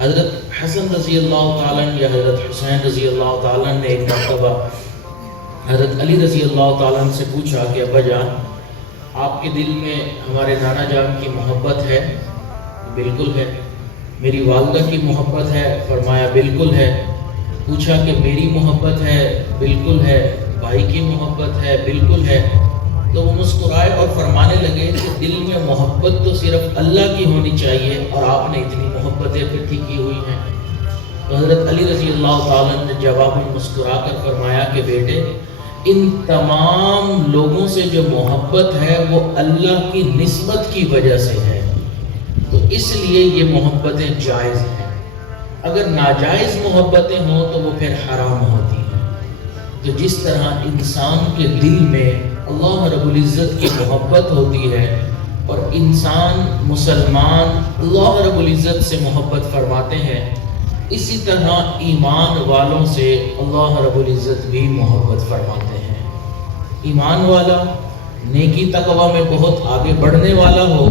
حضرت حسن رضی اللہ تعالیٰ یا حضرت حسین رضی اللہ تعالیٰ نے ایک مرتبہ حضرت علی رضی اللہ تعالیٰ سے پوچھا کہ ابا جان آپ کے دل میں ہمارے نانا جان کی محبت ہے؟ بالکل ہے۔ میری والدہ کی محبت ہے؟ فرمایا بالکل ہے۔ پوچھا کہ میری محبت ہے؟ بالکل ہے۔ بھائی کی محبت ہے؟ بالکل ہے۔ تو وہ مسکرائے اور فرمانے لگے کہ دل میں محبت تو صرف اللہ کی ہونی چاہیے اور آپ نے اتنی محبتیں اکٹھی کی ہوئی ہیں۔ تو حضرت علی رضی اللہ تعالیٰ نے جواب میں مسکرا کر فرمایا کہ بیٹے ان تمام لوگوں سے جو محبت ہے وہ اللہ کی نسبت کی وجہ سے ہے، تو اس لیے یہ محبتیں جائز ہیں۔ اگر ناجائز محبتیں ہوں تو وہ پھر حرام ہوتی ہیں۔ تو جس طرح انسان کے دل میں اللہ رب العزت کی محبت ہوتی ہے اور انسان مسلمان اللہ رب العزت سے محبت فرماتے ہیں، اسی طرح ایمان والوں سے اللہ رب العزت بھی محبت فرماتے ہیں۔ ایمان والا نیکی تقوی میں بہت آگے بڑھنے والا ہو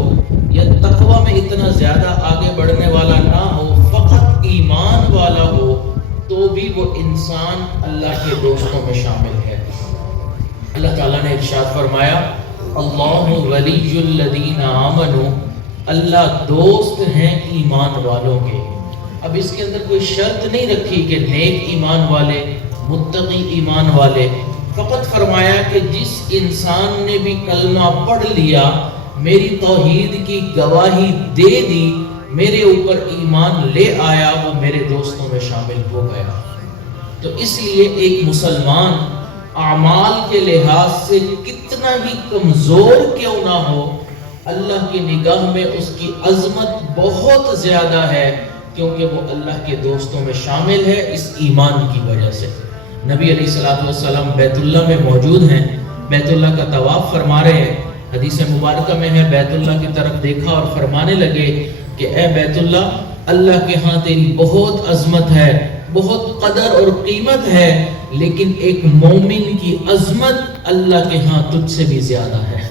یا تقوی میں اتنا زیادہ آگے بڑھنے والا نہ ہو، فقط ایمان والا ہو، تو بھی وہ انسان اللہ کے دوستوں میں شامل ہے۔ اللہ تعالیٰ نے ارشاد فرمایا اللہ ولی الذین آمنوا، اللہ دوست ہیں ایمان والوں کے۔ اب اس کے اندر کوئی شرط نہیں رکھی کہ نیک ایمان والے، متقی ایمان والے، فقط فرمایا کہ جس انسان نے بھی کلمہ پڑھ لیا، میری توحید کی گواہی دے دی، میرے اوپر ایمان لے آیا، وہ میرے دوستوں میں شامل ہو گیا۔ تو اس لیے ایک مسلمان اعمال کے لحاظ سے کتنا ہی کمزور کیوں نہ ہو، اللہ کی نگاہ میں اس کی عظمت بہت زیادہ ہے، کیونکہ وہ اللہ کے دوستوں میں شامل ہے اس ایمان کی وجہ سے۔ نبی علیہ الصلوۃ والسلام بیت اللہ میں موجود ہیں، بیت اللہ کا طواف فرما رہے ہیں۔ حدیث مبارکہ میں ہے بیت اللہ کی طرف دیکھا اور فرمانے لگے کہ اے بیت اللہ، اللہ کے ہاں تیری بہت عظمت ہے، بہت قدر اور قیمت ہے، لیکن ایک مومن کی عظمت اللہ کے ہاں تجھ سے بھی زیادہ ہے۔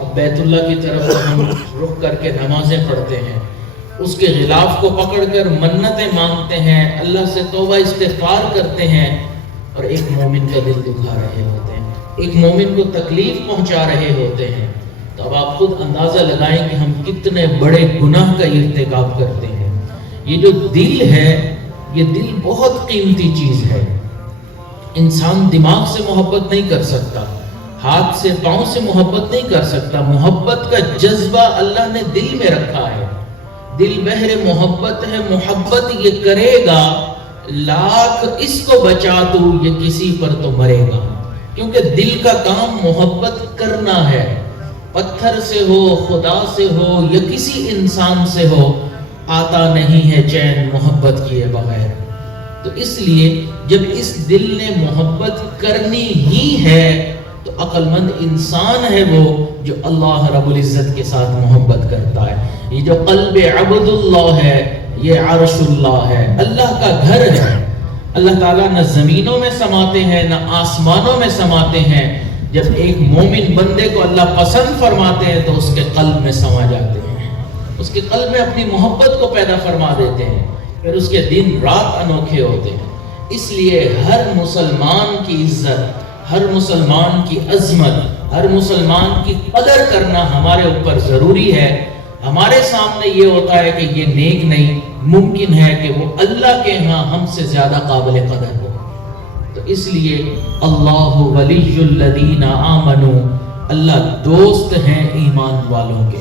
اب بیت اللہ کی طرف ہم رخ کر کے نمازیں پڑھتے ہیں، اس کے غلاف کو پکڑ کر منتیں مانگتے ہیں، اللہ سے توبہ استغفار کرتے ہیں، اور ایک مومن کا دل دکھا رہے ہوتے ہیں، ایک مومن کو تکلیف پہنچا رہے ہوتے ہیں۔ تو اب آپ خود اندازہ لگائیں کہ ہم کتنے بڑے گناہ کا ارتکاب کرتے ہیں۔ یہ جو دل ہے، یہ دل بہت قیمتی چیز ہے۔ انسان دماغ سے محبت نہیں کر سکتا، ہاتھ سے پاؤں سے محبت نہیں کر سکتا۔ محبت کا جذبہ اللہ نے دل میں رکھا ہے، دل بحر محبت ہے، محبت یہ کرے گا، لاکھ اس کو بچا تو یہ کسی پر تو مرے گا، کیونکہ دل کا کام محبت کرنا ہے۔ پتھر سے ہو، خدا سے ہو یا کسی انسان سے ہو، آتا نہیں ہے چین محبت کیے بغیر۔ تو اس لیے جب اس دل نے محبت کرنی ہی ہے تو عقل مند انسان ہے وہ جو اللہ رب العزت کے ساتھ محبت کرتا ہے۔ یہ جو قلب عبد اللہ ہے، یہ عرش اللہ ہے، اللہ کا گھر ہے۔ اللہ تعالیٰ نہ زمینوں میں سماتے ہیں نہ آسمانوں میں سماتے ہیں۔ جب ایک مومن بندے کو اللہ پسند فرماتے ہیں تو اس کے قلب میں سما جاتے ہیں، اس کے قلب میں اپنی محبت کو پیدا فرما دیتے ہیں، پھر اس کے دن رات انوکھے ہوتے ہیں۔ اس لیے ہر مسلمان کی عزت، ہر مسلمان کی عظمت، ہر مسلمان کی قدر کرنا ہمارے اوپر ضروری ہے۔ ہمارے سامنے یہ ہوتا ہے کہ یہ نیک نہیں، ممکن ہے کہ وہ اللہ کے ہاں ہم سے زیادہ قابل قدر ہو۔ تو اس لیے اللہ ولی الذین آمنوا، اللہ دوست ہیں ایمان والوں کے۔